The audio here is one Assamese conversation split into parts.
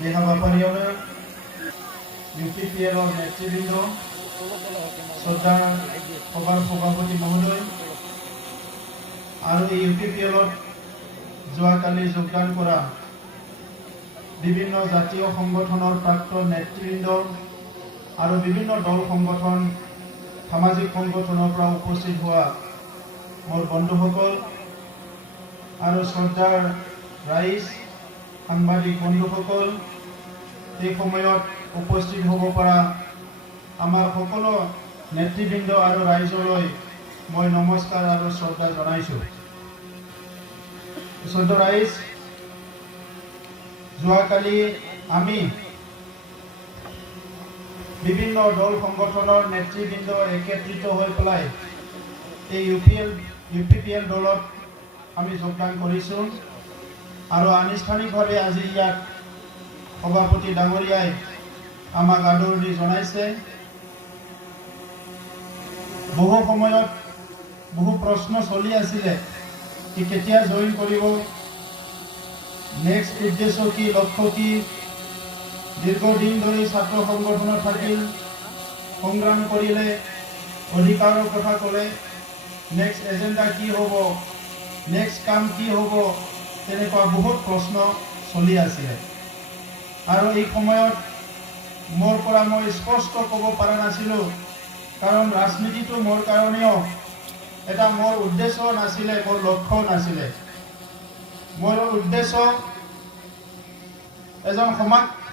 बे हाबाफारियावनो UPPL नेतृबृंद श्रद्धा सभार सभापति महोदय और UPPL जोवाकाली योगदान करा विभिन्न जातीय संगठनर प्राक्तन नेतृबृंद और विभिन्न दल संगठन सामाजिक संगठनर उपस्थित हुआ मोर बंधुसकल और श्रद्धार राइज सांबादिक बंधुसकल এই সময়ত উপস্থিত হ'ব পৰা আমাৰ সকলো নেতৃবৃন্দ আৰু ৰাইজলৈ মই নমস্কাৰ আৰু শ্ৰদ্ধা জনাইছো। শ্ৰদ্ধা ৰাইজ, যোৱাকালি আমি বিভিন্ন দল সংগঠনৰ নেতৃবৃন্দ একত্ৰিত হৈ পেলাই এই UPPL দলত আমি যোগদান কৰিছো আৰু আনুষ্ঠানিকভাৱে আজি ইয়াত সভাপতি ডাঙৰীয়াই আমাক আদৰণি জনাইছে। বহু সময়ত বহু প্ৰশ্ন চলি আছিলে কি কেতিয়া জইন কৰিব, নেক্সট উদ্দেশ্য কি, লক্ষ্য কি, দীৰ্ঘদিন ধৰি ছাত্ৰ সংগঠনত থাকিল, সংগ্ৰাম কৰিলে, অধিকাৰৰ কথা ক'লে, নেক্সট এজেণ্ডা কি হ'ব, নেক্সট কাম কি হ'ব, তেনেকুৱা বহুত প্ৰশ্ন চলি আছিলে। আৰু এই সময়ত মোৰ পৰা মই স্পষ্ট ক'ব পৰা নাছিলোঁ, কাৰণ ৰাজনীতিটো মোৰ কাৰণেও এটা মোৰ উদ্দেশ্য নাছিলে, মোৰ লক্ষ্য নাছিলে। মোৰ উদ্দেশ্য এজন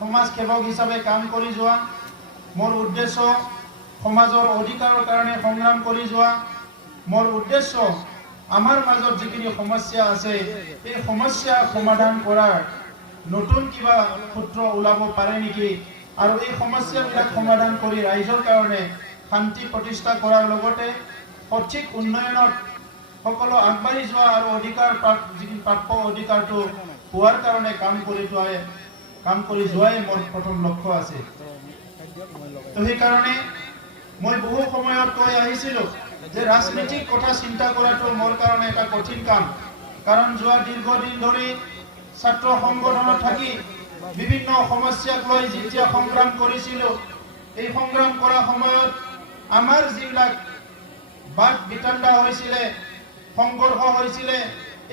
সমাজ সেৱক হিচাপে কাম কৰি যোৱা, মোৰ উদ্দেশ্য সমাজৰ অধিকাৰৰ কাৰণে সংগ্ৰাম কৰি যোৱা, মোৰ উদ্দেশ্য আমাৰ মাজত যিখিনি সমস্যা আছে এই সমস্যা সমাধান কৰাৰ নতুন কিবা সূত্ৰ ওলাব পাৰে নেকি, আৰু এই সমস্যাবিলাক সমাধান কৰি ৰাইজৰ কাৰণে শান্তি প্ৰতিষ্ঠা কৰাৰ লগতে সঠিক উন্নয়নত সকলো আগবাঢ়ি যোৱা আৰু অধিকাৰ প্ৰাপ্য অধিকাৰটো পোৱাৰ কাৰণে কাম কৰি যোৱাই মোৰ প্ৰথম লক্ষ্য আছে। তো সেইকাৰণে মই বহু সময়ত কৈ আহিছিলোঁ যে ৰাজনীতিক কথা চিন্তা কৰাটো মোৰ কাৰণে এটা কঠিন কাম, কাৰণ যোৱা দীৰ্ঘদিন ধৰি ছাত্ৰ সংগঠনত থাকি বিভিন্ন সমস্যাক লৈ যেতিয়া সংগ্ৰাম কৰিছিলোঁ, এই সংগ্ৰাম কৰাৰ সময়ত আমাৰ যিবিলাক বাদ বিতণ্ডা হৈছিলে, সংঘৰ্ষ হৈছিলে,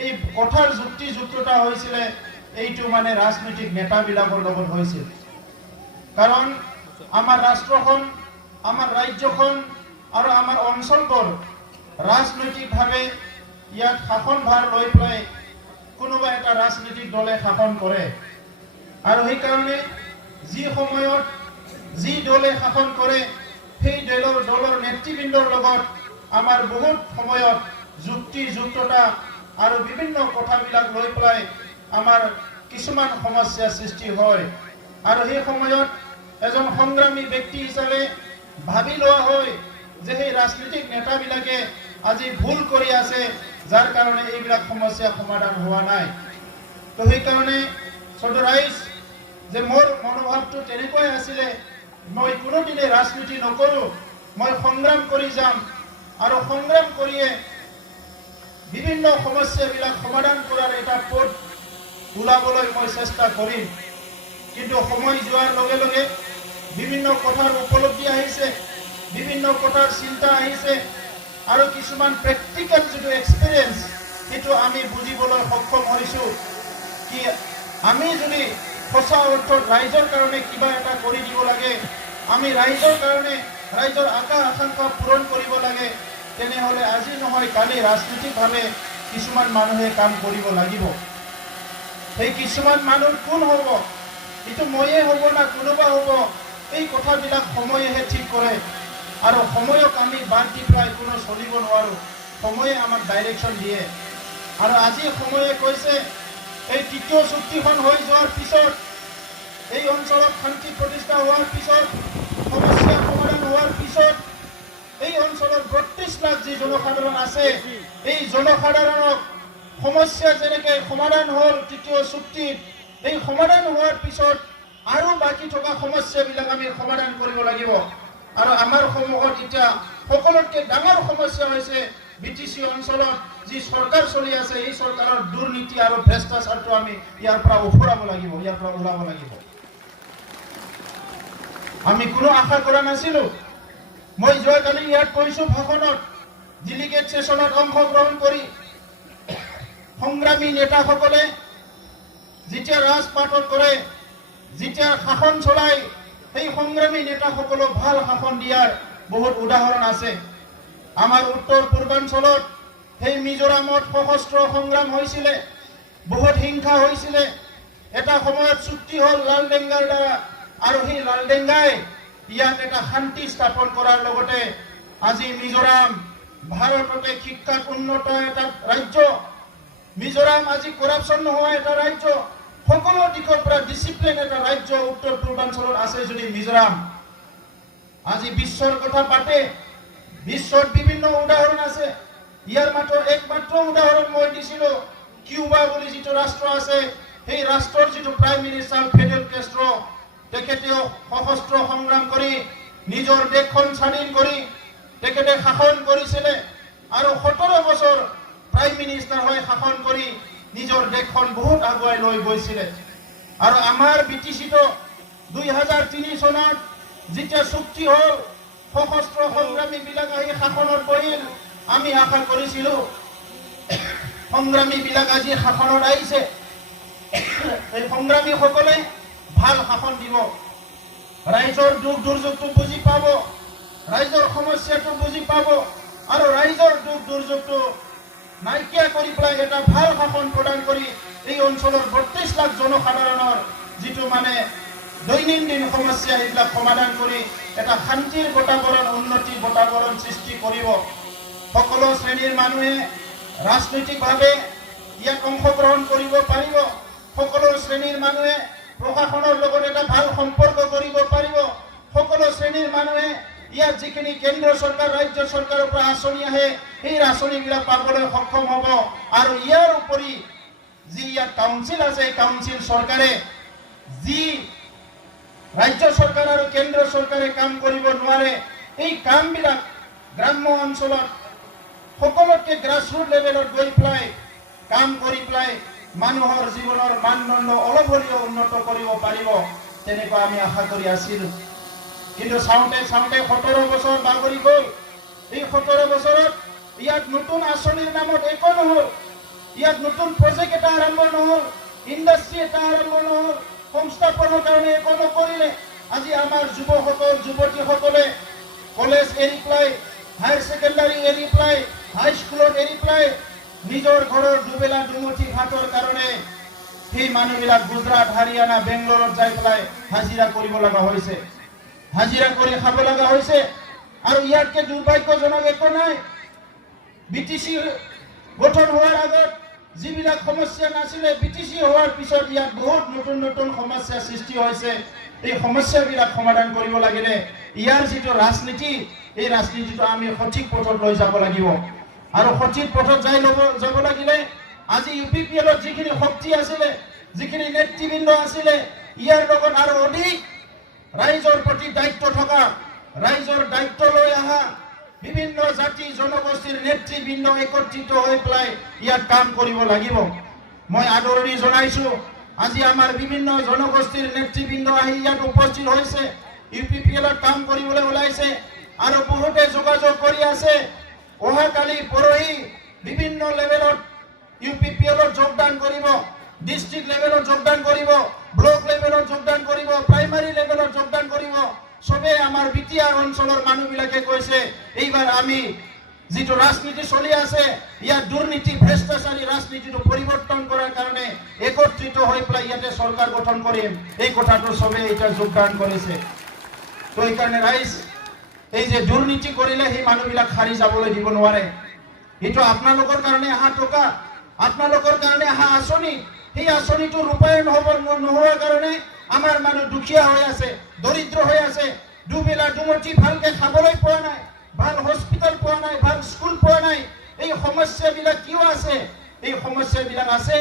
এই কথাৰ যুক্তিযুক্ততা হৈছিলে, এইটো মানে ৰাজনৈতিক নেতাবিলাকৰ লগত হৈছিল। কাৰণ আমাৰ ৰাষ্ট্ৰখন, আমাৰ ৰাজ্যখন আৰু আমাৰ অঞ্চলবোৰ ৰাজনৈতিকভাৱে ইয়াত শাসনভাৰ লৈ পেলাই কোনোবা এটা ৰাজনৈতিক দলে শাসন কৰে। আৰু সেইকাৰণে যি সময়ত যি দলে শাসন কৰে সেই দলৰ নেতৃবৃন্দৰ লগত আমাৰ বহুত সময়ত যুক্তিযুক্ততা আৰু বিভিন্ন কথাবিলাক লৈ পেলাই আমাৰ কিছুমান সমস্যাৰ সৃষ্টি হয়। আৰু সেই সময়ত এজন সংগ্ৰামী ব্যক্তি হিচাপে ভাবি লোৱা হয় যে সেই ৰাজনৈতিক নেতাবিলাকে আজি ভুল কৰি আছে, যাৰ কাৰণে এইবিলাক সমস্যা সমাধান হোৱা নাই। তো সেইকাৰণে শ্ৰদ্ধা ৰাইজ, যে মোৰ মনোভাৱটো তেনেকৈ আছিলে, মই কোনোদিনে ৰাজনীতি নকৰোঁ, মই সংগ্ৰাম কৰি যাম আৰু সংগ্ৰাম কৰিয়ে বিভিন্ন সমস্যাবিলাক সমাধান কৰাৰ এটা পথ ওলাবলৈ মই চেষ্টা কৰিম। কিন্তু সময় যোৱাৰ লগে লগে বিভিন্ন কথাৰ উপলব্ধি আহিছে, বিভিন্ন কথাৰ চিন্তা আহিছে আৰু কিছুমান প্ৰেক্টিকেল যিটো এক্সপিৰিয়েঞ্চ সেইটো আমি বুজিবলৈ সক্ষম হৈছোঁ কি আমি যদি সঁচা অৰ্থত ৰাইজৰ কাৰণে কিবা এটা কৰি দিব লাগে, আমি ৰাইজৰ কাৰণে ৰাইজৰ আকাংক্ষা পূৰণ কৰিব লাগে, তেনেহ'লে আজি নহয় কালি ৰাজনৈতিকভাৱে কিছুমান মানুহে কাম কৰিব লাগিব। সেই কিছুমান মানুহ কোন হ'ব, এইটো ময়ে হ'ব না কোনোবা হ'ব, এই কথাবিলাক সময়েহে ঠিক কৰে। আৰু সময়ক আমি বাদ দি পেলাই কোনো চলিব নোৱাৰোঁ, সময়ে আমাক ডাইৰেকশ্যন দিয়ে। আৰু আজি সময়ে কৈছে এই তৃতীয় চুক্তিখন হৈ যোৱাৰ পিছত, এই অঞ্চলত শান্তি প্ৰতিষ্ঠা হোৱাৰ পিছত, সমস্যা সমাধান হোৱাৰ পিছত এই অঞ্চলত ৩২ লাখ যি জনসাধাৰণ আছে, এই জনসাধাৰণক সমস্যা যেনেকৈ সমাধান হ'ল তৃতীয় চুক্তিত, এই সমাধান হোৱাৰ পিছত আৰু বাকী থকা সমস্যাবিলাক আমি সমাধান কৰিব লাগিব। আৰু আমাৰ সন্মুখত এতিয়া সকলোতকৈ ডাঙৰ সমস্যা হৈছে বিটিসি অঞ্চলত যি সৰকাৰ চলি আছে এই সৰকাৰেৰ দুৰ্নীতি আৰ ভ্ৰষ্টাচাৰটো আমি ইয়াৰ পৰা উফৰাব লাগিব, ইয়াৰ পৰা ওলাব লাগিব। আমি কোনো আশা কৰা নাছিলো। মই যোৱাকালি ইয়াত কৈছো ভাষণত, ডেলিগেট সেশনত অংশগ্ৰহণ কৰি সংগ্ৰামী নেতাসকলে যেতিয়া ৰাজপাটত কৰে, যেতিয়া শাসন চলায়, সেই সংগ্ৰামী নেতাসকলক ভাল শাসন দিয়াৰ বহুত উদাহরণ আছে। আমার উত্তর পূর্বাঞ্চলত সেই মিজোরামত সশস্ত্র সংগ্রাম হয়েছিল, বহুত হিংসা হয়েছিল। এটা সময়ত চুক্তি হল লালডেঙ্গার দ্বারা, আর সেই লালডেঙ্গাই ইয়াত এটা শান্তি স্থাপন করার লগতে আজি মিজোরাম ভারততে শিক্ষাত উন্নত এটা রাজ্য। মিজোরাম আজি করাপশন নোহোৱা এটা ৰাজ্য, সকলো দিকৰ পৰা ডিসিপ্লিন এটা ৰাজ্য উত্তৰ পূৰ্বাঞ্চলত আছে। যদি মিজোৰাম আজি বিশ্বৰ কথা পাতে, বিশ্বত বিভিন্ন উদাহরণ আছে। ইয়ার একমাত্র উদাহরণ মই দিছিল, কিউবা বলে যেটো রাষ্ট্র আছে, সেই রাষ্ট্রের যেটো প্রাইম মিনিস্টার ফিডেল ক্যাস্ট্রো, তেখেতেও সশস্ত্র সংগ্রাম করে নিজের দেশখন স্বাধীন করে তেখেতে শাসন করেছিল, আর 17 বছর প্রাইম মিনিস্টার হয়ে শাসন করে নিজের দেশখন বহুত আগুৱাই লৈ গৈছিল। আর আমার বিটিসিটো 2003 চনত যেতিয়া চুক্তি হল, সশস্ত্র সংগ্রামী বিলাক আহি শাসনত বহিল। আমি আশা করেছিল সংগ্রামী বিলাক আজি শাসনত আহিছে, এই সংগ্রামী সকলে ভাল শাসন দিব, রাইজর দুখ দুর্যোগটো বুঝি পাব, রাইজর সমস্যাটো বুঝি পাব, আর রাইজর দুখ দুর্যোগটো নাইকিয়া কৰি পেলাই এটা ভাল শাসন প্ৰদান কৰি এই অঞ্চলেৰ 32 লাখ জনসাধাৰণেৰ যেটো মানে দৈনন্দিন সমস্যা এইবিলাক সমাধান কৰি এটা শান্তিৰ বাতাবৰণ, উন্নতিৰ বাতাবৰণ সৃষ্টি কৰিব। সকলো শ্ৰেণীৰ মানুহে ৰাজনৈতিকভাৱে ইয়াত অংশগ্ৰহণ কৰিব পাৰিব, সকলো শ্ৰেণীৰ মানুহে প্ৰশাসনৰ লগত এটা ভাল সম্পৰ্ক কৰিব পাৰিব, সকলো শ্ৰেণীৰ মানুহে ইয়াত যিখিনি কেন্দ্ৰীয় চৰকাৰ, ৰাজ্য চৰকাৰৰ পৰা আঁচনি আহে সেই আঁচনিবিলাক পাবলৈ সক্ষম হ'ব। আৰু ইয়াৰ উপৰি যি ইয়াত কাউন্সিল আছে, কাউন্সিল চৰকাৰে যি ৰাজ্য সৰকাৰ আৰ কেন্দ্ৰ সৰকাৰে কাম কৰিব নোৱাৰে, এই কামবিলাক গ্ৰাম্য অঞ্চলত সকলোকে গ্ৰাসৰুট লেভেলত গৈ পেলাই কাম কৰি পেলাই মানুহৰ জীৱনৰ মানদণ্ড অলপ হ'লেও উন্নত কৰিব পাৰিব, তেনেকুৱা আমি আশা কৰি আছিলোঁ। কিন্তু চাওঁতে চাওঁতে 17 বছৰ বাগৰি গ'ল। এই 17 বছৰত ইয়াত নতুন আঁচনিৰ নামত একো নহ'ল, ইয়াত নতুন প্ৰজেক্ট এটা আৰম্ভ নহ'ল, ইণ্ডাষ্ট্ৰি এটা আৰম্ভ নহ'ল, সংস্থাপনৰ কাৰণে একো নকৰিলে। আজি আমাৰ যুৱকসকল, যুৱতীসকলে কলেজ এৰি পেলাই, হায়াৰ ছেকেণ্ডাৰী এৰি পেলাই, হাইস্কুলত এৰি পেলাই নিজৰ ঘৰৰ দুবেলা দুমুঠি ভাতৰ কাৰণে সেই মানুহবিলাক গুজৰাট, হাৰিয়ানা, বেংগলোৰত যাই পেলাই হাজিৰা কৰিব লগা হৈছে, হাজিৰা কৰি খাব লগা হৈছে। আৰু ইয়াতকে দুৰ্ভাগ্যজনক একো নাই। বিটিসি গঠন হোৱাৰ আগত যিবিলাক সমস্যা নাছিলে, বিটিসি হওয়ার পিছত ইয়াত বহুত নতুন নতুন সমস্যা সৃষ্টি হয়েছে। এই সমস্যাবিলাক সমাধান কৰিব লাগিলে ইয়াৰ যেটো ৰাজনীতি, এই ৰাজনীতিটো আমি সঠিক পথত লৈ যাব লাগিব। আৰু সঠিক পথত যাব লাগিলে আজি ইউপিপিএলত যিখিনি শক্তি আছিলে, যিখিনি নেতৃবৃন্দ আছিলে, ইয়াৰ লগত আৰু অধিক ৰাইজৰ প্ৰতি দায়িত্ব থকা, ৰাইজৰ দায়িত্ব লৈ আহা বিভিন্ন জাতি জনগোষ্ঠীৰ নেতৃবৃন্দ একত্ৰিত হৈ পেলাই ইয়াত কাম কৰিব লাগিব। মই আদৰণি জনাইছো, আজি আমাৰ বিভিন্ন জনগোষ্ঠীৰ নেতৃবৃন্দ আহি ইয়াত উপস্থিত হৈছে, ইউপিপিএলত কাম কৰিবলৈ ওলাইছে আৰু বহুতে যোগাযোগ কৰি আছে। অহাকালি পৰহি বিভিন্ন লেভেলত ইউপিপিএলত যোগদান কৰিব, ডিস্ট্ৰিক্ট লেভেলত যোগদান কৰিব, ব্লক লেভেলত যোগদান কৰিব, প্ৰাইমাৰী লেভেলত যোগদান কৰিব। সবে আমাৰ বিটিআৰ অঞ্চলৰ মানুহবিলাকে কৈছে এইবাৰ আমি যেটো ৰাজনীতি চলি আছে ইয়াৰ দুৰ্নীতি ভ্ৰষ্টাচাৰী ৰাজনীতিটো পৰিবৰ্তন কৰাৰ কাৰণে একত্ৰিত হৈ পেলাই ইয়াতে সৰকাৰ গঠন কৰিম, এই কথাটো সবে এটা যোগদান কৰিছে। তো এই কাৰণে ৰাইজ এই যে দুৰ্নীতি কৰিলে সেই মানুহবিলাক হাৰি যাবলৈ দিব নোৱাৰে। এইটো আপোনালোকৰ কাৰণে আহা টকা, আপোনালোকৰ কাৰণে আহা আঁচনি, সেই আঁচনিটো ৰূপায়ণ নোহোৱাৰ কাৰণে আমাৰ মানুহ দুখীয়া হৈ আছে, দৰিদ্ৰ হৈ আছে, দুবেলা দুমুঠি ভালকে খাবলৈ পোৱা নাই, ভাল হস্পিটাল পোৱা নাই, ভাল স্কুল পোৱা নাই। এই সমস্যাবিলাক কিয় আছে? এই সমস্যাবিলাক আছে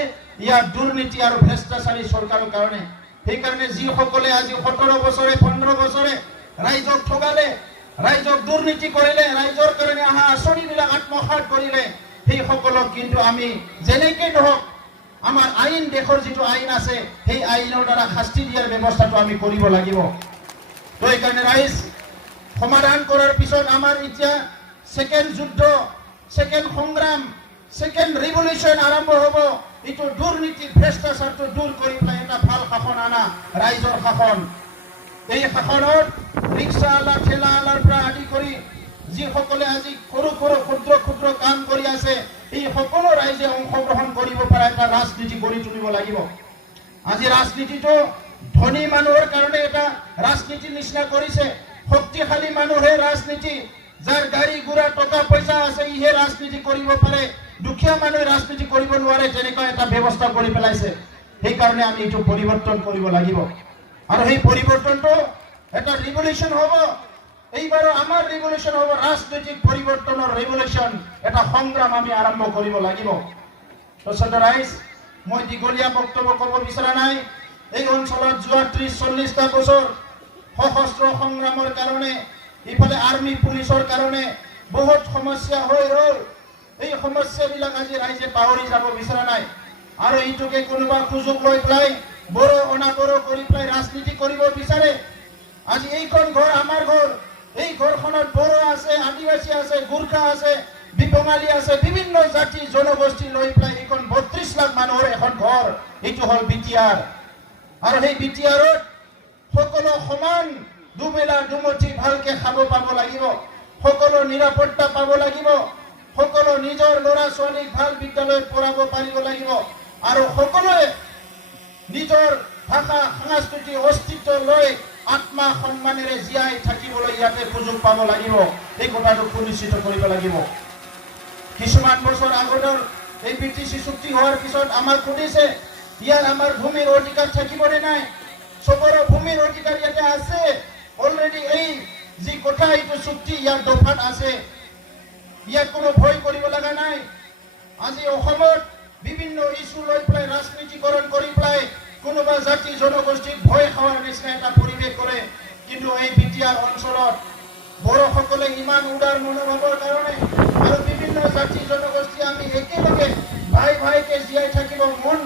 ইয়াৰ দুৰ্নীতি আৰু ভ্ৰষ্টাচাৰী চৰকাৰৰ কাৰণে। সেইকাৰণে যিসকলে আজি 17 বছৰে 15 বছৰে ৰাইজক ঠগালে, ৰাইজক দুৰ্নীতি কৰিলে, ৰাইজৰ কাৰণে অহা আঁচনিবিলাক আত্মসাৎ কৰিলে, সেই সকলক কিন্তু আমি যেনেকৈ নহওক আমাৰ আইন, দেশৰ যিটো আইন আছে সেই আইনৰ দ্বাৰা শাস্তি দিয়াৰ ব্যৱস্থাটো আমি কৰিব লাগিব। তো এইকাৰণে ৰাইজ সমাধান কৰাৰ পিছত আমাৰ এতিয়া ছেকেণ্ড যুদ্ধ, ছেকেণ্ড সংগ্ৰাম, ছেকেণ্ড ৰিভলিউশ্যন আৰম্ভ হ'ব। এইটো দুৰ্নীতি ভ্ৰষ্টাচাৰটো দূৰ কৰি পেলাই এটা ভাল শাসন আনা, ৰাইজৰ শাসন। এই শাসনত ৰিক্সাৱালা, ঠেলাৱালাৰ পৰা আদি কৰি যিসকলে আজি সৰু সৰু ক্ষুদ্ৰ ক্ষুদ্ৰ কাম কৰি আছে, এই সকলো ৰাইজে অংশগ্ৰহণ কৰিব পৰা এটা ৰাজনীতি গঢ়ি তুলিব লাগিব। আজি ৰাজনীতিটো ধনী মানুহৰ কাৰণে এটা ৰাজনীতিৰ নিচিনা কৰিছে। শক্তিশালী মানুহে ৰাজনীতি, যাৰ গাড়ী ঘোঁৰা টকা পইচা আছে, ইহে ৰাজনীতি কৰিব পাৰে, দুখীয়া মানুহে ৰাজনীতি কৰিব নোৱাৰে, তেনেকুৱা এটা ব্যৱস্থা কৰি পেলাইছে। সেইকাৰণে আমি এইটো পৰিৱৰ্তন কৰিব লাগিব আৰু সেই পৰিৱৰ্তনটো এটা ৰিভলিউশ্যন হ'ব। এইবাৰো আমাৰ ৰিভলিউশ্যন হ'ব, ৰাজনৈতিক পৰিৱৰ্তনৰ ৰিভলিউশ্যন, এটা সংগ্ৰাম আমি আৰম্ভ কৰিব লাগিব। তাৰপিছত ৰাইজ, মই দীঘলীয়া বক্তব্য ক'ব বিচৰা নাই। এই অঞ্চলত যোৱা 30-40টা বছৰ সশস্ত্ৰ সংগ্ৰামৰ কাৰণে, ইফালে আৰ্মি পুলিচৰ কাৰণে বহুত সমস্যা হৈ ৰ'ল। এই সমস্যাবিলাক আজি ৰাইজে পাহৰি যাব বিচৰা নাই আৰু এইটোকে কোনোবা সুযোগ লৈ পেলাই বড়ো অনাবড়ো কৰি পেলাই ৰাজনীতি কৰিব বিচাৰে। আজি এইখন ঘৰ আমাৰ ঘৰ, এই ঘৰখনত বড়ো আছে, আদিবাসী আছে, গোৰ্খা আছে, বঙালী আছে, বিভিন্ন জাতি জনগোষ্ঠী লৈ পেলাই এইখন 32 লাখ মানুহৰ এখন ঘৰ, এইটো হ'ল বিটিআৰ। আৰু সেই বিটিআৰত সকলো সমান দুবেলা দুমুঠি ভালকে খাব পাব লাগিব, সকলো নিৰাপত্তা পাব লাগিব, সকলো নিজৰ ল'ৰা ছোৱালীক ভাল বিদ্যালয়ত পঢ়াব পাৰিব লাগিব আৰু সকলোৱে নিজৰ ভাষা, সংস্কৃতি, অস্তিত্ব লৈ আত্মা সন্মানেৰে জীয়াই থাকিবলৈ ইয়াতে সুযোগ পাব লাগিব। এই কথাটো সুনিশ্চিত কৰিব লাগিব। কিছুমান বছৰ আগৰ এই BTC চুক্তি হোৱাৰ পিছত আমাক সুধিছে, ইয়াৰ আমাৰ ভূমিৰ অধিকাৰ থাকিবনে নাই? চবৰে ভূমিৰ অধিকাৰ ইয়াতে আছে অলৰেডি। এই যি কথা, এইটো চুক্তি ইয়াৰ দফাত আছে, ইয়াত কোনো ভয় কৰিব লগা নাই। আজি অসমত বিভিন্ন ইস্যু লৈ পেলাই ৰাজনীতিকৰণ কৰি পেলাই কোনোবা জাতি জনগোষ্ঠীক ভয় খোৱাৰ নিচিনা এটা পৰিৱেশ কৰে। কিন্তু এই বিটিআৰ অঞ্চলত বড়োসকলে ইমান উদাৰ মনোভাৱৰ কাৰণে আৰু বিভিন্ন জাতি জনগোষ্ঠী আমি একেলগে ভাই ভাইকে জীয়াই থাকিব মন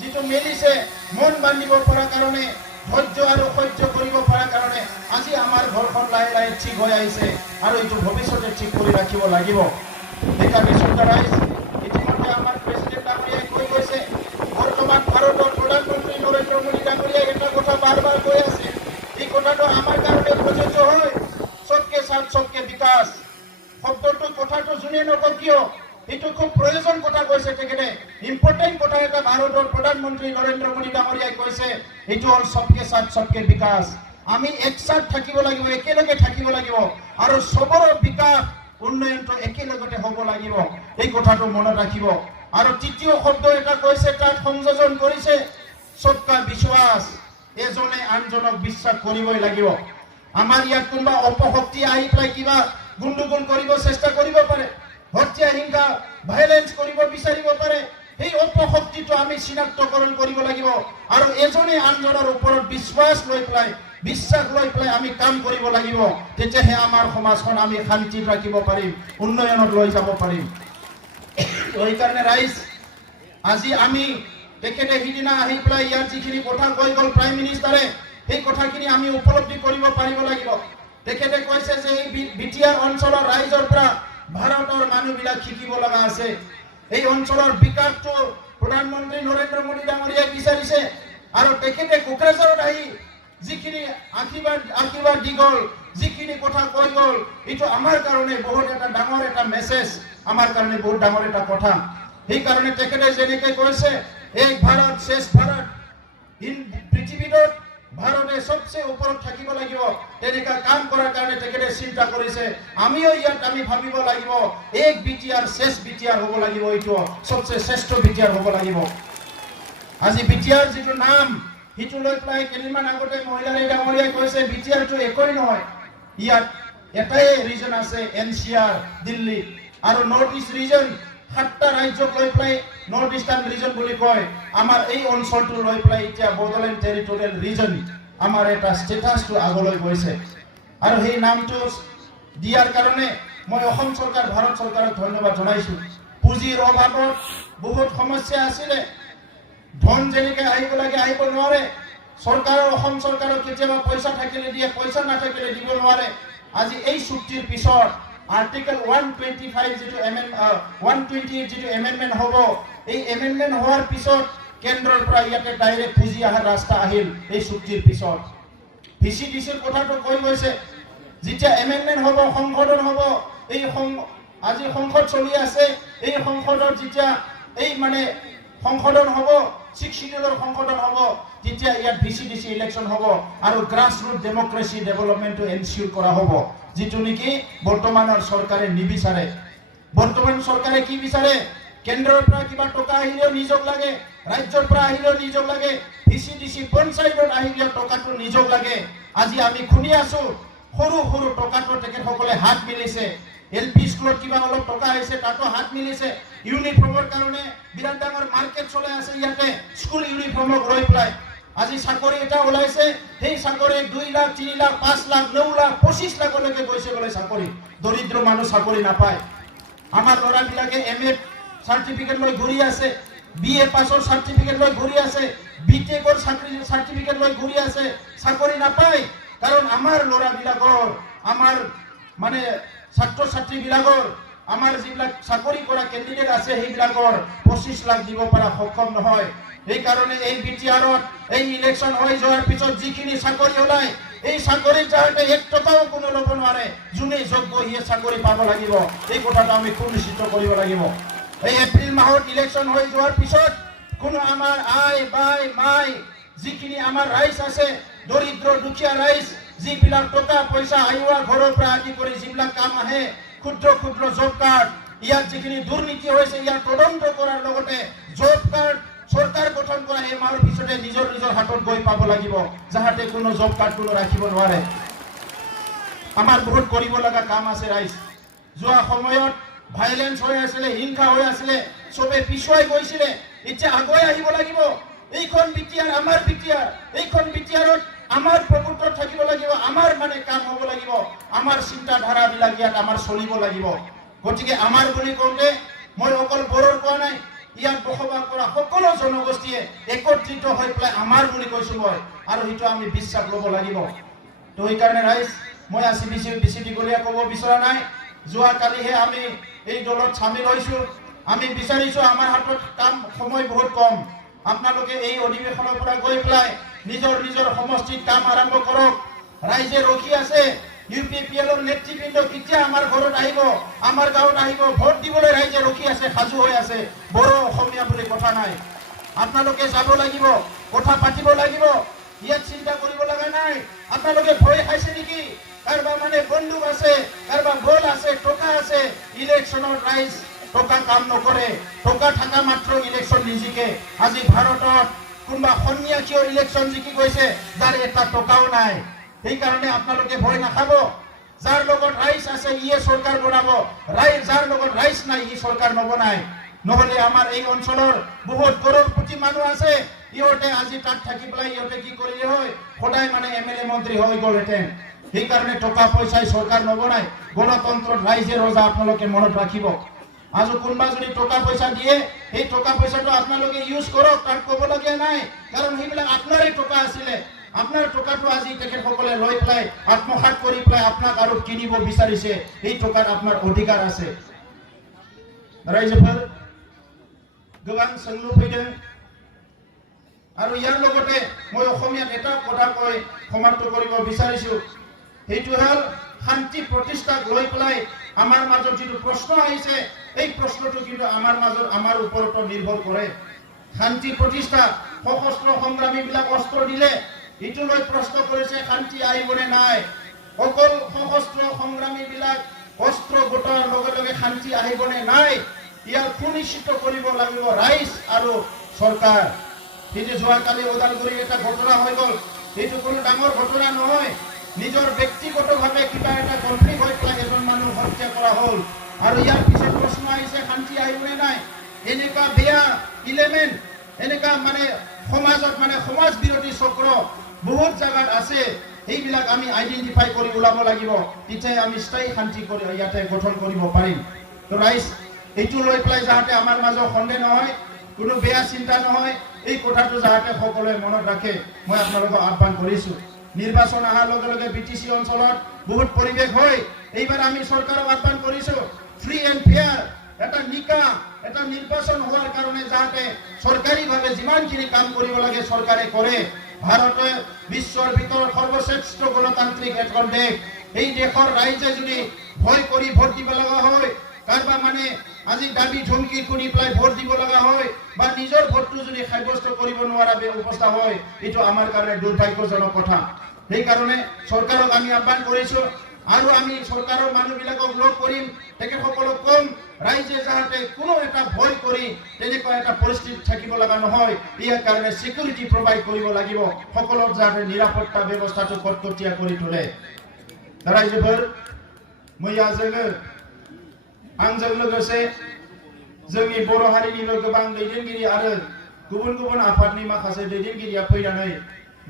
যিটো মেলিছে, মন বান্ধিব পৰা কাৰণে, ধৈৰ্য আৰু সহ্য কৰিব পৰা কাৰণে আজি আমাৰ ঘৰখন লাহে লাহে ঠিক হৈ আহিছে আৰু এইটো ভৱিষ্যতে ঠিক কৰি ৰাখিব লাগিব। সেইকাৰণে ৰাইজ, ইতিমধ্যে আমাৰ প্ৰেচিডেণ্ট ডাঙৰীয়াই কৈ গৈছে, বৰ্তমান ভাৰতৰ প্ৰধানমন্ত্ৰী নৰেন্দ্ৰ মোদী ডাঙৰীয়াই এটা কথা বাৰ বাৰ কৈ আছে, এই কথাটো আমাৰ কাৰণে প্ৰযোজ্য হয়, সবকে সাথ সবকে বিকাশ। শব্দটো, কথাটো যোনে নকওক কিয়, এইটো খুব প্ৰয়োজন কথা কৈছে তেখেতে, ইম্পৰ্টেণ্ট কথা এটা ভাৰতৰ প্ৰধানমন্ত্ৰী নৰেন্দ্ৰ মোদী ডাঙৰীয়াই কৈছে, এইটো হ'ল সবকে সাথ সবকে বিকাশ। আমি একসাথ থাকিব লাগিব, একেলগে থাকিব লাগিব আৰু চবৰে বিকাশ, উন্নয়নটো একেলগতে হ'ব লাগিব। এই কথাটো মনত ৰাখিব। আৰু তৃতীয় শব্দ এটা কৈছে, তাত সংযোজন কৰিছে, সবকা বিশ্বাস, এজনে আনজনক বিশ্বাস কৰিবই লাগিব। আমাৰ ইয়াত কোনোবা অপশক্তি আহি পেলাই কিবা গুণ্ডগোল কৰিব চেষ্টা কৰিব পাৰে, হত্যা হিংসা ভাইলেন্স কৰিব বিচাৰিব পাৰে। সেই অপশক্তিটো আমি চিনাক্তকৰণ কৰিব লাগিব আৰু এজনে আনজনৰ ওপৰত বিশ্বাস লৈ পেলাই, বিশ্বাস লৈ পেলাই আমি কাম কৰিব লাগিব। তেতিয়াহে আমাৰ সমাজখন আমি শান্তিত ৰাখিব পাৰিম, উন্নয়নত লৈ যাব পাৰিম। সেইকাৰণে ৰাইজ, আজি আমি তেখেতে সিদিনা আহি পেলাই ইয়াত যিখিনি কথা কৈ গ'ল প্ৰাইম মিনিষ্টাৰে, সেই কথাখিনি আমি উপলব্ধি কৰিব পাৰিব লাগিব। তেখেতে কৈছে যে এই বিটিআৰ অঞ্চলৰ ৰাইজৰ পৰা ভাৰতৰ মানুহবিলাক শিকিব লগা আছে। এই অঞ্চলৰ বিকাশটো প্ৰধানমন্ত্ৰী নৰেন্দ্ৰ মোদী ডাঙৰীয়াই বিচাৰিছে আৰু তেখেতে কোকৰাঝাৰত আহি যিখিনি আশীৰ্বাদ দি গ'ল, যিখিনি কথা কৈ গ'ল, এইটো আমাৰ কাৰণে বহুত এটা ডাঙৰ এটা মেছেজ, আমাৰ কাৰণে বহুত ডাঙৰ এটা কথা। সেইকাৰণে তেখেতে যেনেকৈ কৈছে, এক ভাৰত শ্ৰেষ্ঠ ভাৰত, পৃথিৱীত ভাৰতে সবচে ওপৰত থাকিব লাগিব, তেনেকুৱা কাম কৰাৰ কাৰণে তেখেতে চিন্তা কৰিছে। আমিও ইয়াত আমি ভাবিব লাগিব, এক বিটিআৰ শ্ৰেষ্ঠ বিটিআৰ হ'ব লাগিব, এইটো সবচে শ্ৰেষ্ঠ বিটিআৰ হ'ব লাগিব। আজি বিটিআৰ যিটো নাম, সেইটো লৈ পেলাই কেইদিনমান আগতে মহিলাৰে ডাঙৰীয়াই কৈছে, বিটিআৰটো একোৱেই নহয়, ইয়াত এটাই ৰিজন আছে, NCR দিল্লী আৰু নৰ্থ ইষ্ট ৰিজন, 7টা ৰাজ্যক লৈ পেলাই নৰ্থ ইষ্টাৰ্ণ ৰিজন বুলি কয়। আমাৰ এই অঞ্চলটো লৈ পেলাই এতিয়া বড়োলেণ্ড টেৰিটৰিয়েল ৰিজন, আমাৰ এটা ষ্টেটাছটো আগলৈ গৈছে আৰু সেই নামটো দিয়াৰ কাৰণে মই অসম চৰকাৰ ভাৰত চৰকাৰক ধন্যবাদ জনাইছোঁ। পুঁজিৰ অভাৱত বহুত সমস্যা আছিলে, ধন যেনেকৈ আহিব লাগে আহিব নোৱাৰে, চৰকাৰৰ অসম চৰকাৰৰ কেতিয়াবা পইচা থাকিলে দিয়ে, পইচা নাথাকিলে দিব নোৱাৰে। আজি এই চুক্তিৰ পিছত আৰ্টিকেল 125 যিটো 128 যিটো এমেণ্ডমেণ্ট হ'ব, এই এমেণ্ডমেণ্ট হোৱাৰ পিছত কেন্দ্ৰৰ পৰা ইয়াতে ডাইৰেক্ট পুঁজি অহাৰ ৰাস্তা আহিল। এই চুক্তিৰ পিছত ভিচিডিচিৰ কথাটো কৈ গৈছে, যেতিয়া এমেণ্ডমেণ্ট হ'ব, সংশোধন হ'ব, এই আজি সংসদ চলি আছে, এই সংসদত যেতিয়া এই মানে সংশোধন হ'ব, 6 শিডিউলৰ সংশোধন হ'ব, তেতিয়া ইয়াত ভিচিডিচি ইলেকশ্যন হ'ব আৰু গ্ৰাছ ৰুট ডেমক্ৰেচি ডেভেলপমেণ্টটো এনচিউৰ কৰা হ'ব, যিটো নেকি বৰ্তমানৰ চৰকাৰে নিবিচাৰে। বৰ্তমান চৰকাৰে কি বিচাৰে? কেন্দ্ৰৰ পৰা কিবা টকা আহিলেও নিজক লাগে, ৰাজ্যৰ পৰা আহিলেও নিজক লাগে, ভিচিডিচি পঞ্চায়তত আহিলেও টকাটো নিজক লাগে। আজি আমি শুনি আছো সৰু সৰু টকাটো তেখেতসকলে হাত মিলিছে। LP স্কুলত কিবা অলপ টকা আহিছে, তাতো হাত মিলিছে। ইউনিফৰ্মৰ কাৰণে বিৰাট ডাঙৰ মাৰ্কেট চলাই আছে ইয়াতে, স্কুল ইউনিফৰ্মক লৈ পেলাই। আজি চাকৰি এটা ওলাইছে, সেই চাকৰি 2 লাখ 3 লাখ 5 লাখ 9 লাখ 25 লাখলৈকে গৈছে বোলে চাকৰি। দৰিদ্ৰ মানুহ চাকৰি নাপায়। আমাৰ ল'ৰাবিলাকে MA চাৰ্টিফিকেট লৈ ঘূৰি আছে, BA পাছৰ চাৰ্টিফিকেট লৈ ঘূৰি আছে, BTEকৰ চাৰ্টিফিকেট লৈ ঘূৰি আছে, চাকৰি নাপায়। কাৰণ আমাৰ ল'ৰাবিলাকৰ, আমাৰ মানে ছাত্ৰ ছাত্ৰীবিলাকৰ, আমাৰ যিবিলাক চাকৰি কৰা কেণ্ডিডেট আছে সেইবিলাকৰ 25 লাখ দিব পৰা সক্ষম নহয়। সেইকাৰণে এই BTRত এই ইলেকশ্যন হৈ যোৱাৰ পিছত যিখিনি চাকৰি ওলায়, এই চাকৰিত যাতে 1 টকাও কোনো ল'ব নোৱাৰে, যোনে যোগ্য সিয়ে চাকৰি পাব লাগিব। এই কথাটো আমি সুনিশ্চিত কৰিব লাগিব। এই এপ্ৰিল মাহত ইলেকশ্যন হৈ যোৱাৰ পিছত কোনো আমাৰ আই বাই মাই যিখিনি আমাৰ ৰাইজ আছে, দৰিদ্ৰ দুখীয়া ৰাইজ, যিবিলাক টকা পইচা আয়োৱা ঘৰৰ পৰা আদি কৰি যিবিলাক কাম আহে, ক্ষুদ্ৰ ক্ষুদ্ৰ জব কাৰ্ড, ইয়াত যিখিনি দুৰ্নীতি হৈছে ইয়াত তদন্ত কৰাৰ লগতে জব কাৰ্ড চৰকাৰ গঠন কৰা এই মাহৰ পিছতে নিজৰ নিজৰ হাতত গৈ পাব লাগিব, যাহাতে কোনো জব কাৰ্ড কোনো ৰাখিব নোৱাৰে। আমাৰ বহুত কৰিব লগা কাম আছে ৰাইজ। যোৱা সময়ত ভাইলেন্স হৈ আছিলে, হিংসা হৈ আছিলে, চবে পিছুৱাই গৈছিলে। এতিয়া আগুৱাই আহিব লাগিব। এইখন BTR আমাৰ BTR, এইখন BTRত আমাৰ প্ৰভুত্ব থাকিব লাগিব, আমাৰ মানে কাম হ'ব লাগিব, আমাৰ চিন্তাধাৰাবিলাক ইয়াত আমাৰ চলিব লাগিব। গতিকে আমাৰ বুলি কওঁতে মই অকল বড়োৰ কোৱা নাই, ইয়াত বসবাস কৰা সকলো জনগোষ্ঠীয়ে একত্ৰিত হৈ পেলাই আমাৰ বুলি কৈছো মই, আৰু সেইটো আমি বিশ্বাস ল'ব লাগিব। তো সেইকাৰণে ৰাইজ, মই আজি বেছি দীঘলীয়া ক'ব বিচৰা নাই। যোৱাকালিহে আমি এই দলত চামিল হৈছোঁ। আমি বিচাৰিছোঁ, আমাৰ হাতত কাম সময় বহুত কম, আপোনালোকে এই অধিৱেশনৰ পৰা গৈ পেলাই নিজৰ নিজৰ সমষ্টিত কাম আৰম্ভ কৰক। ৰাইজে ৰখি আছে, UPPLৰ নেতৃবৃন্দ কেতিয়া আমাৰ ঘৰত আহিব, আমাৰ গাঁৱত আহিব, ভোট দিবলৈ ৰাইজে ৰখি আছে, সাজু হৈ আছে। বড়ো অসমীয়া বুলি কথা নাই, আপোনালোকে যাব লাগিব, কথা পাতিব লাগিব, ইয়াত চিন্তা কৰিব লগা নাই। আপোনালোকে ভয় খাইছে নেকি? কাৰোবাৰ মানে বন্দুক আছে, কাৰোবাৰ বল আছে, টকা আছে। ইলেকশ্যনত ৰাইজ টকা কাম নকৰে, টকা থকা মাত্ৰ ইলেকশ্যন নিজিকে। আজি ভাৰতত কোনোবা সন্ন্যাসীও ইলেকশ্যন জিকি গৈছে, যাৰ এটা টকাও নাই। সেইকাৰণে আপোনালোকে ভয় নাখাব। যাৰ লগত ৰাইজ আছে ইয়ে চৰকাৰ বনাব, যাৰ লগত ৰাইজ নাই ই চৰকাৰ নবনায়। নহ'লে আমাৰ এই অঞ্চলৰ বহুত কৰোড়পতি মানুহ আছে, ইহঁতে আজি তাত থাকি পেলাই ইহঁতে কি কৰিলে হয়, সদায় মানে MLA মন্ত্ৰী হৈ গ'লহেঁতেন। সেইকাৰণে টকা পইচাই চৰকাৰ নবনায়। গণতন্ত্ৰত ৰাইজে ৰজা, আপোনালোকে মনত ৰাখিব। আজি কোনোবা যদি টকা পইচা দিয়ে, সেই টকা পইচাটো আপোনালোকে ইউজ কৰক, তাত ক'বলগীয়া নাই। কাৰণ সেইবিলাক আপোনাৰে টকা আছিলে। আপোনাৰ টকাটো আজি তেখেতসকলে লৈ পেলাই আত্মসাৎ কৰি পেলাই আপোনাক আৰু কিনিব বিচাৰিছে। এই টকাত আপোনাৰ অধিকাৰ আছে। ৰাইজেফোৰ গোবাं सोंलु फैदों আৰু ইয়াৰ লগতে মই অসমীয়াত এটা কথা কৈ সমাপ্ত কৰিব বিচাৰিছো। সেইটো হ'ল শান্তি প্ৰতিষ্ঠাক লৈ পেলাই আমাৰ মাজত যিটো প্ৰশ্ন আহিছে, এই প্ৰশ্নটো কিন্তু আমাৰ মাজত আমাৰ ওপৰত নিৰ্ভৰ কৰে। শান্তি প্ৰতিষ্ঠা, সশস্ত্ৰ সংগ্ৰামীবিলাক অস্ত্ৰ দিলে, এইটো লৈ প্ৰশ্ন কৰিছে শান্তি আহিবনে নাই। অকল সশস্ত্ৰ সংগ্ৰামীবিলাক অস্ত্ৰ গোটোৱাৰ লগে লগে শান্তি আহিবনে নাই, ইয়াক সুনিশ্চিত কৰিব লাগিব ৰাইজ আৰু চৰকাৰ। কিন্তু যোৱাকালি ওদালগুৰি এটা ঘটনা হৈ গ'ল, এইটো কোনো ডাঙৰ ঘটনা নহয়। নিজৰ ব্যক্তিগতভাৱে কিবা এটা কনফ্লিক্ট হৈ পেলাই এজন মানুহ হত্যা কৰা হ'ল, আৰু ইয়াৰ পিছত প্ৰশ্ন আহিছে শান্তি আহিবনে নাই। এনেকুৱা বেয়া ইলেমেণ্ট, এনেকুৱা মানে সমাজত মানে সমাজ বিৰোধী চক্ৰ বহুত জাগাত আছে, এইবিলাক আমি আইডেন্টিফাই কৰি ওলাব লাগিব, তেতিয়া আমি স্থায়ী শান্তি কৰি ইয়াতে গঠন কৰিব পাৰিম। তো ৰাইজ এইটো লৈ পেলাই যাতে আমাৰ মাজত সন্দেহ নহয়, কোনো বেয়া চিন্তা নহয়, এই কথাটো যাতে সকলোৱে মনত ৰাখে মই আপোনালোকক আহ্বান কৰিছোঁ। নিৰ্বাচন অহাৰ লগে লগে BTC অঞ্চলত বহুত পৰিৱেশ হয়। এইবাৰ আমি চৰকাৰক আহ্বান কৰিছোঁ ফ্ৰী এণ্ড ফেয়াৰ এটা নিকা এটা নিৰ্বাচন হোৱাৰ কাৰণে যাতে চৰকাৰীভাৱে যিমানখিনি কাম কৰিব লাগে চৰকাৰে কৰে। ভাৰতে বিশ্বৰ ভিতৰত সৰ্বশ্ৰেষ্ঠ গণতান্ত্ৰিক এখন দেশ। এই দেশৰ ৰাইজে যদি ভয় কৰি ভোট দিব লগা হয়, কাৰোবাৰ মানে আজি দাবী ধমকি কৰি পেলাই ভোট দিব লগা হয় বা নিজৰ ভোটটো যদি সাব্যস্ত কৰিব নোৱাৰা অৱস্থা হয়, এইটো আমাৰ কাৰণে দুৰ্ভাগ্যজনক কথা। সেইকাৰণে চৰকাৰক আমি আহ্বান কৰিছোঁ আৰু আমি চৰকাৰৰ মানুহবিলাকক লগ কৰিম, তেখেতসকলক কম ৰাইজে যাতে কোনো এটা ভয় কৰি তেনেকুৱা এটা পৰিস্থিতি থাকিব লগা নহয়। ইয়াৰ কাৰণে সিকিউৰিটি প্ৰভাইড কৰিব লাগিব, সকলোৰ যাতে নিৰাপত্তা ব্যৱস্থাটো কটকটীয়া কৰি তোলে। ৰাইজोफोर मैया जोङो आंजों लोगोसे जोंनि बर' हारिनिल' गोबां दैदेनगिरि आरो गुबुन गुबुन आफादनि माखासे दैदेनगिरिया फैनानै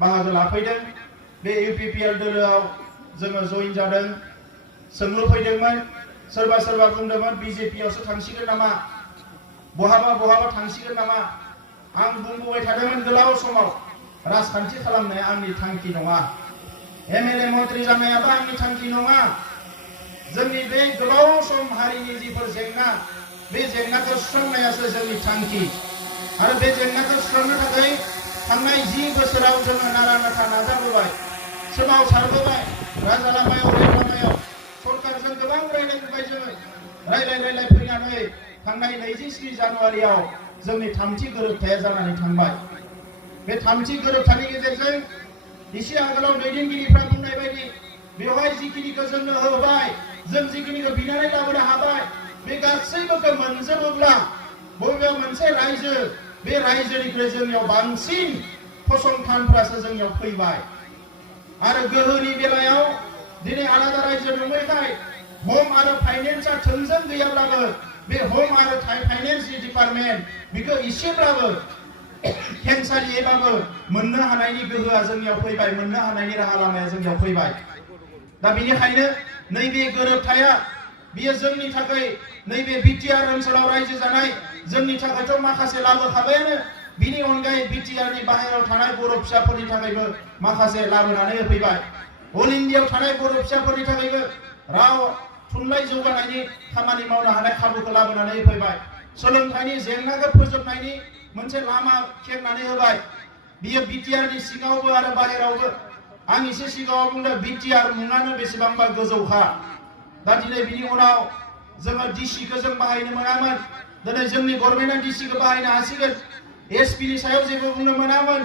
बाहागो लाफैदों। बे UPPL दोलोआव जोङो जइन जादों। सोंलु फैदोंमोन, सोरबा सोरबा बुंदोंमोन BJP आवसो थांसिगोन नामा, बहाबा थांसिगोन नामा। आं बुंबोबाय थादोंमोन गोलाव समाव राजखान्थि खालामनाया आंनि थांखि नङा, MLA मन्त्रि जानायाबो आंनि थांखि नङा। जोंनि बे गोलाव सम हारिनि जिफोर जेंना, बे जेंनाखौ सुस्रांनायासो जोंनि थांखि। आरो बे जेंनाखौ सुस्रांनो थाखाय थांनाय 10 बोसोराव जोङो नारा नाथा नाजाबोबाय, सोमावसारबोबाय, राजालामायाव रेलामायाव सरकारजों गोबां रायलायबोबाय। जोङो रायलाय फैनानै थांनाय 27 जानुवारियाव जोंनि थामथि गोरोबथाया जानानै थांबाय। बे थामथि गोरोबथानि गेजेरजों एसे आगोलाव दैदेनगिरिफ्रा बुंनाय बायदि बेवहाय जिखिनिखौ जोंनो होबाय, जों जिखिनिखौ बिनानै लाबोनो हाबाय, बे गासैबोखौ मोनजोबोब्ला बबेबा मोनसे रायजो, बे रायजोनिफ्राय जोंनियाव बांसिन फसंथानफ्रासो जोंनियाव फैबाय। आरो गोहोनि बेलायाव दिनै आलादा रायजो नङैखाय होम आरो फाइनेन्सआ थोंजों गैयाब्लाबो बे होम आरो फाइनेन्स डिपार्टमेन्ट बेखौ एसेब्लाबो खेंसालियैबाबो मोननो हानायनि गोहोआ जोंनियाव फैबाय, मोननो हानायनि राहा लामाया जोंनियाव फैबाय। दा बेनिखायनो नैबे गोरोबथाया बियो जोंनि थाखाय नैबे BTR ओनसोलाव रायजो जानाय जोंनि थाखायथ' माखासे लाबोखाबायानो, बिनि अनगायै BTRनि बाहेरायाव थानाय बर' फिसाफोरनि थाखायबो माखासे लाबोनानै होफैबाय। अल इन्डियायाव थानाय बर' फिसाफोरनि थाखायबो राव थुनलाइ जौगानायनि खामानि मावनो हानाय खाबुखौ लाबोनानै होफैबाय। सोलोंथाइनि जेंनाखौ फोजोबनायनि मोनसे लामा खेवनानै होबाय। बियो BTRनि सिङावबो आरो बाहेरायावबो। आं एसे सिगाङाव बुंदों BTR मुङानो बेसेबांबा गोजौखा। दा दिनै बिनि उनाव जोङो DCखौ जों बाहायनो मोनामोन, दिनै जोंनि गभर्नमेन्टआ DCखौ बाहायनो हासिगोन। SPनि सायाव जेबो बुंनो मोनामोन,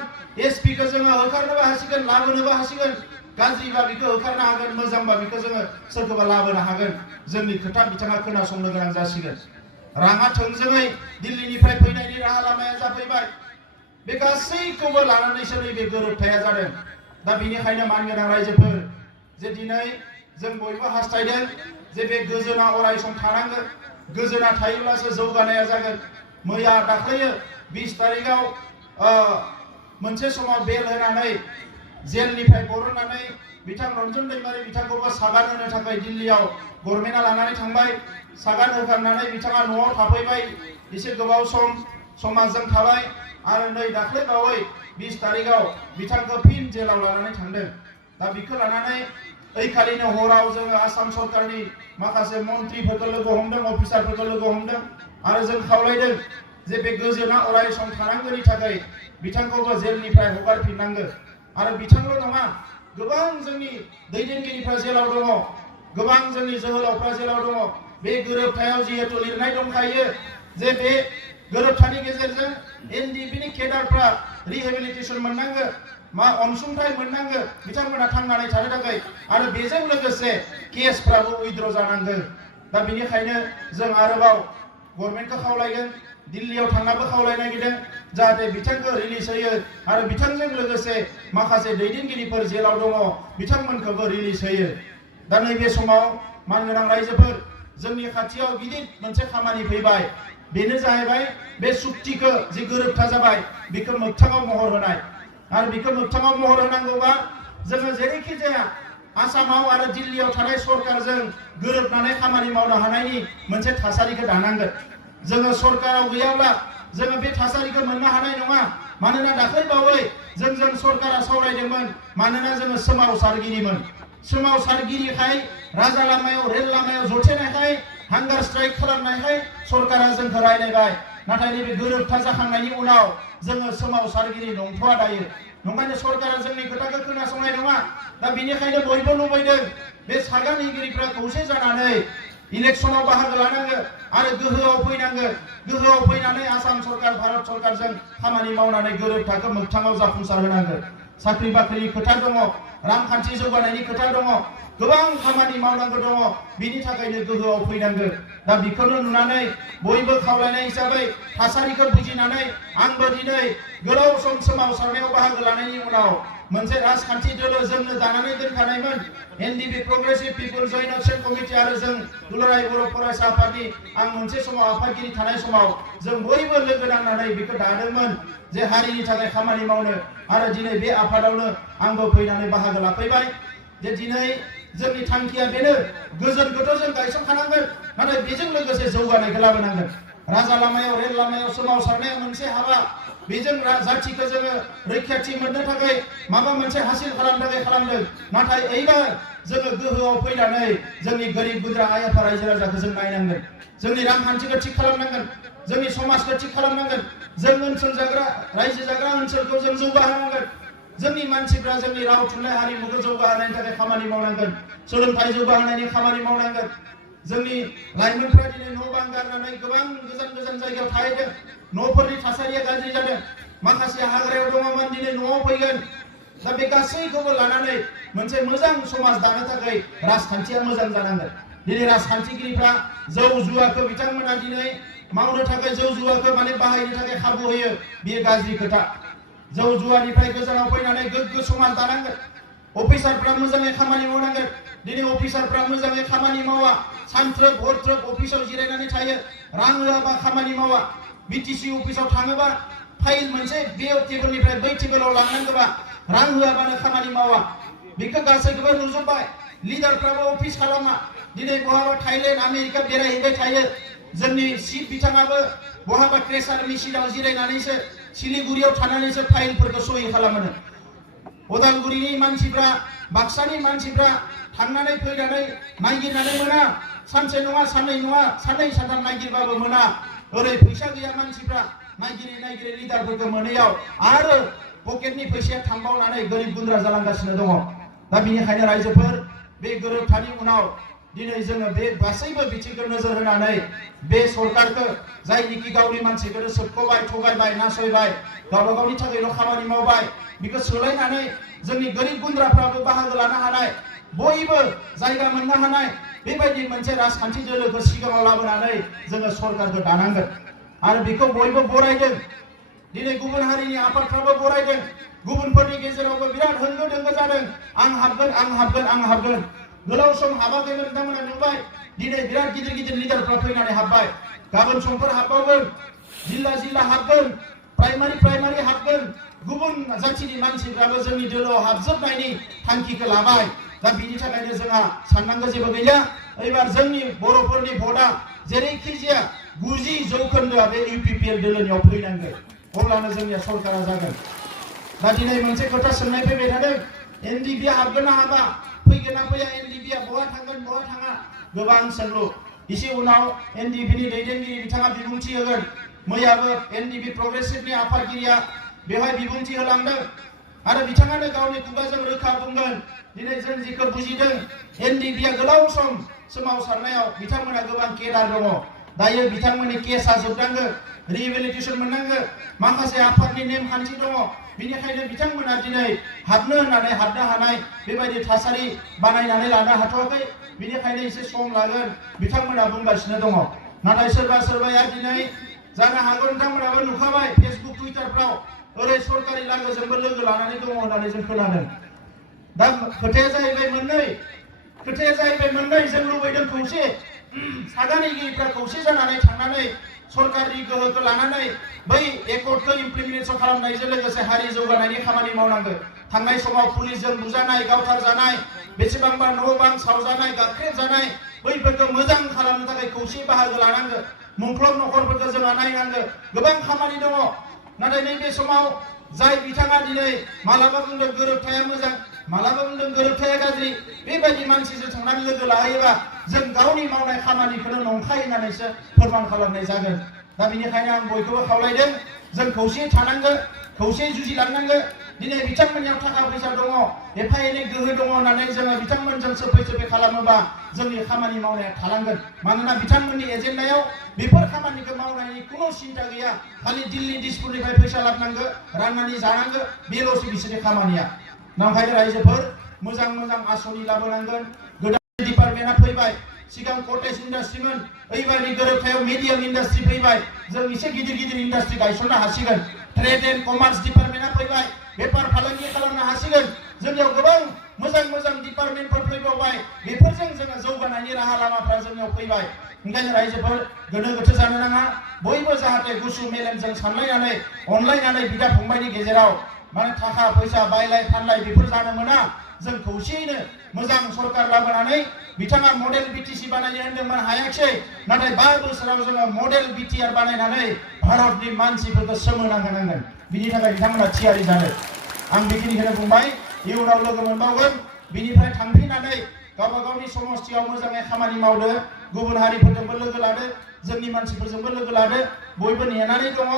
SPखौ जोङो होखारनोबो हासिगोन, लाबोनोबो हासिगोन। गाज्रिबा बेखौ होखारनो हागोन, मोजांबा बेखौ जोङो सोरखौबा लाबोनो हागोन। जोंनि खोथा बिथाङा खोनासंनो गोनां जासिगोन। राङा थोंजोङै दिल्लीनिफ्राय फैनायनि राहा लामाया जाफैबाय। बे गासैखौबो लानानैसो नैबे गोरोबथाया जादों। दा बेनिखायनो मानगोनां रायजोफोर जे दिनै जों बयबो हास्थायदों जे बे गोजोना अराय सम थानांगोन, गोजोना थायोब्लासो जौगानाया जागोन। मैया दाख्लैयो 20 तारिखआव मोनसे समाव बेल होनानै जेलनिफ्राय बरननानै बिथां रन्जन दैमारि बिथांखौबो सागान होनो थाखाय दिल्लीयाव गभर्नमेन्टआ लानानै थांबाय। सागान होखांनानै बिथाङा न'आव थाफैबाय, एसे गोबाव सम समाजजों थाबाय आरो नै दाख्लै बावै 20 तारिखआव बिथांखौ फिन जेलाव लानानै थांदों। दा बेखौ लानानै ओइखालिनो हराव जोङो आसाम सरकारनि माखासे मन्थ्रिफोरखौ लोगो हमदों, अफिसारफोरखौ लोगो हमदों आरो जों खावलायदों जे बे गोजोना अराय सम थानांगौनि थाखाय बिथांखौबो जेलनिफ्राय हगारफिननांगौ। आरो बिथांल' नङा, गोबां जोंनि दैदेनगिरिफ्रा जेलाव दङ, गोबां जोंनि जोहोलावफ्रा जेलाव दङ। बे गोरोबथायाव जिहेतु लिरनाय दंखायो जे बे गोरोबथानि गेजेरजों NDPनि केडारफ्रा रिहेबिलिटेसन मोननांगौ, मा अनसुंथाइ मोननांगौ बिथांमोना थांनानै थानो थाखाय, आरो बेजों लोगोसे केसफ्राबो उइथड्र जानांगौ। दा बेनिखायनो जों आरोबाव गभर्नमेन्टखौ खावलायगोन, दिल्लीयाव थांनाबो खावलायनो नागिरदों जाहाथे बिथांखौ रिलिज होयो आरो बिथांजों लोगोसे माखासे दैदेनगिरिफोर जेलाव दङ बिथांमोनखौबो रिलिज होयो। दा नैबे समाव मानगोनां रायजोफोर जोंनि खाथियाव गिदिर मोनसे खामानि फैबाय। बेनो जाहैबाय बे सुक्तिखौ जि गोरोबथा जाबाय बेखौ मोगथाङाव महर होनाय। आरो बेखौ मोगथाङाव महर होनांगौबा जोङो जेरैखि जाया आसामाव आरो दिल्लीयाव थानाय सरकारजों गोरोबनानै खामानि मावनो हानायनि मोनसे थासारिखौ दानांगोन। जोङो सरकाराव गैयाब्ला जोङो बे थासारिखौ मोननो हानाय नङा। मानोना दाख्लैबावै जोंजों सरकारा सावरायदोंमोन, मानोना जोङो सोमावसारगिरिमोन। सोमावसारगिरिखाय राजा लामायाव रेल लामायाव जथेनायखाय हांगार स्ट्राइक खालामनायखाय सरकारा जोंखौ रायलायबाय। नाथाय नैबे गोरोबथा जाखांनायनि उनाव जोङो सोमावसारगिरि नंथ'आ दायो। नंखायनो सरकारा जोंनि खोथाखौ खोनासंनाय नङा। दा बेनिखायनो बयबो लुबैदों बे सागानिगिरिफ्रा खौसे जानानै इलेक्सनाव बाहागो लानांगो आरो गोहोआव फैनांगो। गोहोआव फैनानै आसाम सरकार भारत सरकारजों खामानि मावनानै गोरोबथाखौ मोगथाङाव जाफुंसार होनांगो। साख्रि बाख्रिनि खोथा दङ, रांखान्थि जौगानायनि खोथा दङ, गोबां खामानि मावनांगौ दङ। बिनि थाखायनो गोहोआव फैनांगो। दा बेखौनो नुनानै बयबो खावलायनाय हिसाबै थासारिखौ बुजिनानै आंबो दिनै गोलाव सम सोमावसारनायाव बाहागो लानायनि उनाव मोनसे राजखान्थि दोलो जोंनो दानानै दोनखानायमोन। NDP progressive people joint action committee आरो जों दुलाराय बर' फरायसा आफादनि आं मोनसे समाव आफादगिरि थानाय समाव जों बयबो लोगो नांनानै बेखौ दादोंमोन जे हारिनि थाखाय खामानि मावनो। आरो दिनै बे आफादावनो आंबो फैनानै बाहागो लाफैबाय। जे दिनै जोंनि थांखिया बेनो, गोजोनखौथ' जों गायसनखानांगोन, नाथाय बेजों लोगोसे जौगानायखौ लाबोनांगोन। राजा लामायाव रेल लामायाव सोमावसारनाया मोनसे हाबा, बेजों जाथिखौ जोङो रैखाथि मोननो थाखाय माबा मोनसे हासिल खालामनो थाखाय खालामदों। नाथाय एबार जोङो गोहोआव फैनानै जोंनि गोरिब गुद्रा आइ आफा रायजो राजाखौ जों नायनांगोन। जोंनि रांखान्थिखौ थिग खालामनांगोन, जोंनि समाजखौ थिग खालामनांगोन, जों ओनसोल जाग्रा रायजो जाग्रा ओनसोलखौ जों जौगाहोनांगोन। जोंनि मानसिफ्रा जोंनि राव थुनलाइ हारिमुखौ जौगाहोनायनि थाखाय खामानि मावनांगोन, सोलोंथाइ जौगाहोनायनि खामानि मावनांगोन। जोंनि लाइमोनफ्रा दिनै न' बां गारनानै गोबां गोजान गोजान जायगायाव थाहैदों। न'फोरनि थासारिया गाज्रि जादों, माखासे हाग्रायाव दङमोन दिनै न'आव फैगोन। दा बे गासैखौबो लानानै मोनसे मोजां समाज दानो थाखाय राजखान्थिया मोजां जानांगोन। दिनै राजखान्थिगिरिफ्रा जौ जुवाखौ बिथांमोना दिनै मावनो थाखाय जौ जुवाखौ माने बाहायनो थाखाय खाबु होयो, बेयो गाज्रि खोथा। जौ जुवानिफ्राय गोजानाव फैनानै गोग्गो समाज दानांगोन। अफिसारफ्रा मोजाङै खामानि मावनांगोन। दिनै अफिसारफ्रा मोजाङै खामानि मावा, सानथ्रोब हरथ्रोब अफिसाव जिरायनानै थायो, रां होआबा खामानि मावा। बिटिसि अफिसाव थाङोबा फाइल मोनसे बे टेबोलनिफ्राय बै टेबोलाव लांनांगौबा रां होआबानो खामानि मावा। बेखौ गासैखौबो नुजोब्बाय। लिडारफ्राबो अफिस खालामा, दिनै बहाबा थाइलेण्ड आमेरिका बेरायहैबाय थायो। जोंनि चिफ बिथाङाबो बहाबा क्रेसार मेसिनाव जिरायनानैसो सिलिगुरियाव थानानैसो फाइलफोरखौ सहि खालामो। उदालगुरिनि मानसिफ्रा, बाक्सानि मानसिफ्रा थांनानै फैनानै नागिरनानै मोना। सानसे नङा साननै नङा साननै सानथाम नागिरबाबो मोना। ओरै फैसा गैया मानसिफ्रा नागिरै नागिरै लिडारफोरखौ मोनैयाव आरो पकेटनि फैसाया थांबावनानै गोरिब गुन्द्रा जालांगासिनो दङ। दा बेनिखायनो रायजोफोर, बे गोरोबथानि उनाव दिनै जोङो बे गासैबो बिथिंखौ नोजोर होनानै बे सरकारखौ जायनिखि गावनि मानसिखौनो सोबख'बाय, थगायबाय, नासयबाय, गावबा गावनि थाखायल' खामानि मावबाय, बेखौ सोलायनानै जोंनि गोरिब गुन्द्राफ्राबो बाहागो लानो हानाय, बयबो जायगा मोननो हानाय बेबायदि मोनसे राजखान्थि दोलोखौ सिगाङाव लाबोनानै जोङो सरकारखौ दानांगोन। आरो बेखौ बयबो बरायदों। दिनै गुबुन हारिनि आफादफ्राबो बरायदों। गुबुनफोरनि गेजेरावबो बिराद होंगो दोंगो जादों, आं हाबगोन आं हाबगोन आं हाबगोन। गोलाव सम हाबाखैमोन, बिथांमोना नुबाय दिनै बिराद गिदिर गिदिर लिडारफ्रा फैनानै हाबबाय। गाबोन समफोर हाबबावगोन, जिल्ला जिल्ला हाबगोन, प्राइमारि हाबगोन। गुबुन जाथिनि मानसिफ्राबो जोंनि दोलोआव हाबजोबनायनि थांखिखौ लाबाय। दा बिनि थाखायनो जोंहा साननांगौ जेबो गैया। एबार जोंनि बर'फोरनि भटआ जेरैखि जाया 90% बे इउपिपिएल दोलोनियाव फैनांगोन, अब्लानो जोंनिया सरकारा जागोन। दा दिनै मोनसे खोथा सोंनाय फैबाय थादों, एनडिपि हाबगोन ना हाबा, फैगोन ना फैया, एनडिपिआ बहा थांगोन बहा थाङा, गोबां सोंलु। इसे उनाव एनडिपिनि दैदेनगिरि बिथाङा बिबुंथि होगोन। मैयाबो एनडिपि प्रग्रेसिभनि आफादगिरिया बेवहाय बिबुंथि होलांदों आरो बिथाङानो गावनि खुगाजों रोखा बुंगोन। दिनै जों जिखौ बुजिदों, एनडिपिआ गोलाव सम सोमावसारनायाव बिथांमोना गोबां केडार दङ। दायो बिथांमोननि केसआ जोबनांगो, रिहेबिलिटेसन मोननांगो, माखासे आफादनि नेमखान्थि दङ। बेनिखायनो बिथांमोना दिनै हाबनो होननानै हाबनो हानाय बेबायदि थासारि बानायनानै लानो हाथ'वाखै। बेनिखायनो एसे सम लागोन बिथांमोना बुंगासिनो दङ। नाथाय सोरबा सोरबाया दिनै जानो हागौ नोंथांमोनाबो नुखाबाय फेसबुक टुइटारफ्राव ओरै सरकारि लागोजोंबो लोगो लानानै दङ होननानै जों खोनादों। दा खोथाया जाहैबाय मोननै, जों लुबैदों खौसे। सागानिगिरिफ्रा खौसे जानानै थांनानै सरकारनि गोहोखौ लानानै बै एकर्डखौ इमप्लिमेन्टेसन खालामनायजों लोगोसे हारि जौगानायनि खामानि मावनांगौ। थांनाय समाव पुलिसजों बुजानाय गावथारजानाय बेसेबांबा न' बां सावजानाय गाख्रेबजानाय बैफोरखौ मोजां खालामनो थाखाय खौसे बाहागो लानांगौ। मुंख्लं नखरफोरखौ जोंहा नायनांगौ। गोबां खामानि दङ। नाथाय नैबे समाव जाय बिथाङा दिनै मालाबा बुंदों गोरोबथाया मोजां, मालाबा बुंदों गोरोबथाया गाज्रि, बेबायदि मानसिजों थांनानै लोगो लाहैयोबा जों गावनि मावनाय खामानिखौनो नंखाय होननानैसो फोरमान खालामनाय जागोन। दा बेनिखायनो आं बयखौबो खावलायदों, जों खौसे थानांगौ, खौसे जुजिलांनांगौ। दिनै बिथांमोननियाव थाखा फैसा दङ, एफा एनै गोहो दङ होननानै जोङो बिथांमोनजों सोफै खालामोबा जोंनि खामानि मावनाया थालांगोन। मानोना बिथांमोननि एजेन्डायाव बेफोर खामानिखौ मावनायनि खुनु सिन्था गैया। खालि दिल्ली दिसपुरनिफ्राय फैसा लाबोनांगौ, राननानै जानांगौ, बेल'सो बिसोरनि खामानिया। नंखायनो रायजोफोर मोजां मोजां आसनि लाबोनांगोन। गोदान डिपार्टमेन्टआ फैबाय। सिगां कटेज इन्डास्ट्रिमोन, ओइबारनि गोरोबथायाव मिडियाम इन्डास्ट्रि फैबाय। जों एसे गिदिर गिदिर इन्डास्ट्रि गायसननो हासिगोन। ट्रेड एन्ड कमार्स डिपार्टमेन्टआ फैबाय। बेफार फालांगि खालामनो हासिगोन। जोंनियाव गोबां मोजां मोजां डिपार्टमेन्टफोर फैबावबाय। बेफोरजों जोङो जौगानायनि राहा लामाफ्रा जोंनियाव फैबाय। ओंखायनो रायजोफोर गोनो गोथो जानो नाङा। बयबो जाहाथे गुसु मेलेमजों सानलायनानै अनलायनानै बिदा फंबायनि गेजेराव माने थाखा फैसा बायलाय फानलाय बेफोर जानो मोना। जों खौसेयैनो मोजां सरकार लाबोनानै बिथाङा मडेल बिटिसि बानायनो होनदोंमोन, हायाखिसै। नाथाय 5 बोसोराव जोङो मडेल बिटिआर बानायनानै भारतनि मानसिफोरखौ सोमोनांहोनांगोन। बिनि थाखाय बिथांमोना थियारि जादों। आं बेखिनिखौनो बुंबाय। इयुनाव लोगो मोनबावगोन। बिनिफ्राय थांफिननानै गावबा गावनि समस्थियाव मोजाङै खामानि मावदो। गुबुन हारिफोरजोंबो लोगो लादो, जोंनि मानसिफोरजोंबो लोगो लादो। बयबो नेनानै दङ।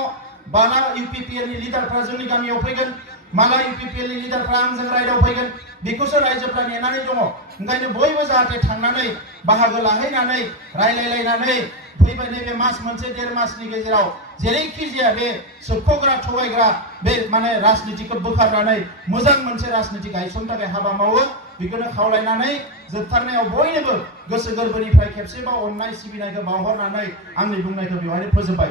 माला इउपिपिएलनि लिडारफ्रा जोंनि गामियाव फैगोन, माला इउपिपिएलनि लिडारफ्रा आंजों रायदाव फैगोन, बेखौसो रायजोफ्रा नेनानै दङ। ओंखायनो बयबो जाहाथे थांनानै बाहागो लाहैनानै रायलायलायनानै फैबाय नैबे मास मोनसे 1.5 मासनि गेजेराव जेरैखि जाया बे सोबख'ग्रा थगायग्रा बे माने राजनितिखौ बोखारनानै मोजां मोनसे राजनिति गायसननो थाखाय हाबा मावो। बेखौनो खावलायनानै जोबथारनायाव बयनोबो गोसो गोरबोनिफ्राय खेबसेबाव अननाय सिबिनायखौ बावहरनानै आंनि बुंनायखौ बेवहायनो फोजोबबाय।